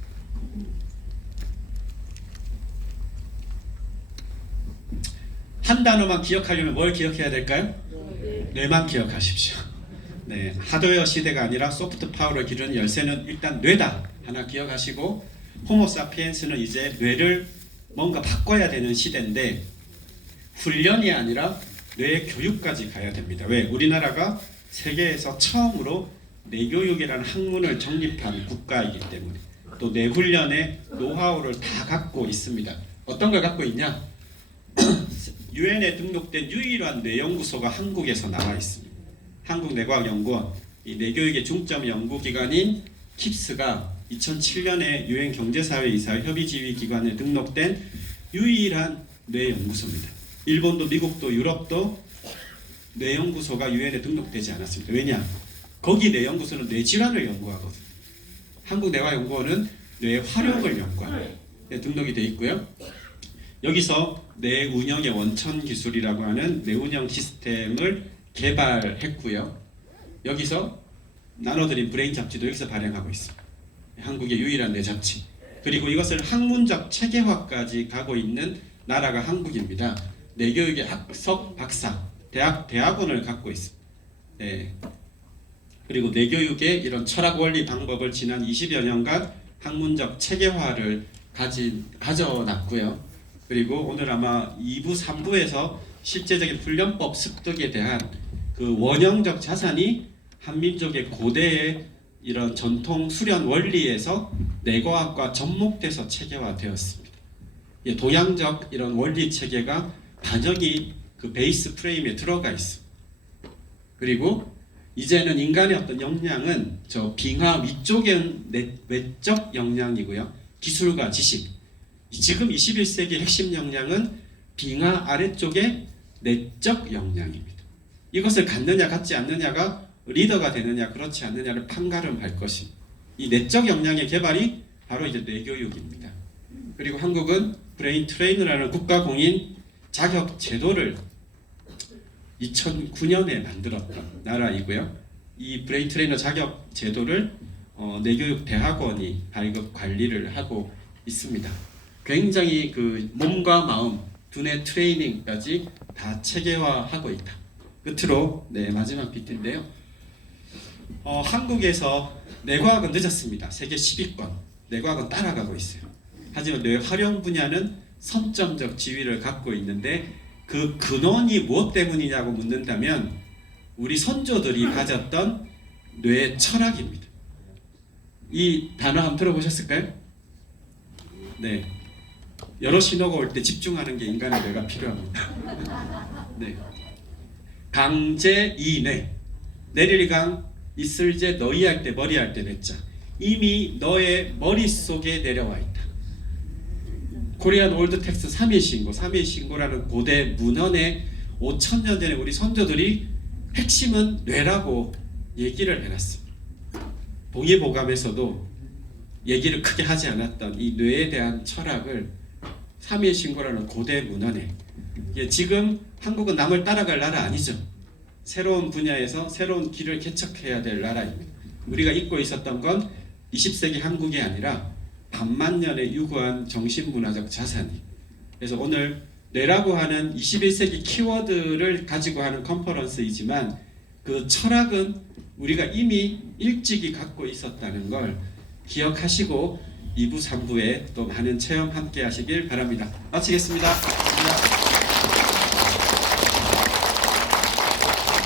한 단어만 기억하려면 뭘 기억해야 될까요? 뇌만 기억하십시오. 네, 하드웨어 시대가 아니라 소프트 파워를 기르는 열쇠는 일단 뇌다 하나 기억하시고, 호모사피엔스는 이제 뇌를 뭔가 바꿔야 되는 시대인데 훈련이 아니라 뇌 교육까지 가야 됩니다. 왜? 우리나라가 세계에서 처음으로 뇌교육이라는 학문을 정립한 국가이기 때문에, 또 뇌훈련의 노하우를 다 갖고 있습니다. 어떤 걸 갖고 있냐? 유엔에 등록된 유일한 뇌연구소가 한국에서 나와 있습니다. 한국뇌과학연구원, 이 뇌교육의 중점 연구기관인 킵스가 2007년에 유엔 경제사회이사 협의지휘기관에 등록된 유일한 뇌연구소입니다. 일본도 미국도 유럽도 뇌연구소가 유엔에 등록되지 않았습니다. 왜냐? 거기 뇌연구소는 뇌질환을 연구하거든요. 한국뇌과연구원은 뇌활용을 연구하는 데 등록이 되어 있고요. 여기서 뇌운영의 원천 기술이라고 하는 뇌운영 시스템을 개발했고요. 여기서 나눠드린 브레인 잡지도 여기서 발행하고 있습니다. 한국의 유일한 뇌 잡지. 그리고 이것을 학문적 체계화까지 가고 있는 나라가 한국입니다. 뇌교육의 학석 박사, 대학원을 갖고 있습니다. 네. 그리고 뇌교육의 이런 철학 원리 방법을 지난 20여 년간 학문적 체계화를 가져놨고요. 그리고 오늘 아마 2부, 3부에서 실제적인 훈련법 습득에 대한 그 원형적 자산이 한민족의 고대의 이런 전통 수련 원리에서 뇌과학과 접목돼서 체계화되었습니다. 동양적 이런 원리 체계가 반영이 그 베이스 프레임에 들어가 있습니다. 그리고 이제는 인간의 어떤 역량은 저 빙하 위쪽은 외적 역량이고요. 기술과 지식. 지금 21세기 핵심 역량은 빙하 아래쪽의 내적 역량입니다. 이것을 갖느냐 갖지 않느냐가 리더가 되느냐 그렇지 않느냐를 판가름할 것입니다. 이 내적 역량의 개발이 바로 이제 뇌교육입니다. 그리고 한국은 브레인 트레이너라는 국가공인 자격 제도를 2009년에 만들었던 나라이고요. 이 브레인 트레이너 자격 제도를 뇌교육 대학원이 발급 관리를 하고 있습니다. 굉장히 그 몸과 마음, 두뇌 트레이닝까지 다 체계화하고 있다. 끝으로 마지막 비트인데요. 한국에서 뇌과학은 늦었습니다. 세계 10위권. 뇌과학은 따라가고 있어요. 하지만 뇌 활용 분야는 선점적 지위를 갖고 있는데 그 근원이 무엇 때문이냐고 묻는다면 우리 선조들이 가졌던 뇌 철학입니다. 이 단어 한번 들어보셨을까요? 네. 여러 신호가 올 때 집중하는 게 인간의 뇌가 필요합니다. 네. 강제 이뇌. 내릴강 있을제 너희 할 때 머리 할 때 냈자. 이미 너의 머릿속에 내려와 있다. 코리안 올드 텍스트 3일 신고, 3일 신고라는 고대 문헌에 5,000년 전에 우리 선조들이 핵심은 뇌라고 얘기를 해놨습니다. 동의보감에서도 얘기를 크게 하지 않았던 이 뇌에 대한 철학을 3일 신고라는 고대 문헌에, 지금 한국은 남을 따라갈 나라 아니죠. 새로운 분야에서 새로운 길을 개척해야 될 나라입니다. 우리가 잊고 있었던 건 20세기 한국이 아니라 반만 년에 유구한 정신문화적 자산이. 그래서 오늘 뇌라고 하는 21세기 키워드를 가지고 하는 컨퍼런스이지만 그 철학은 우리가 이미 일찍이 갖고 있었다는 걸 기억하시고 2부, 3부에 또 많은 체험 함께 하시길 바랍니다. 마치겠습니다.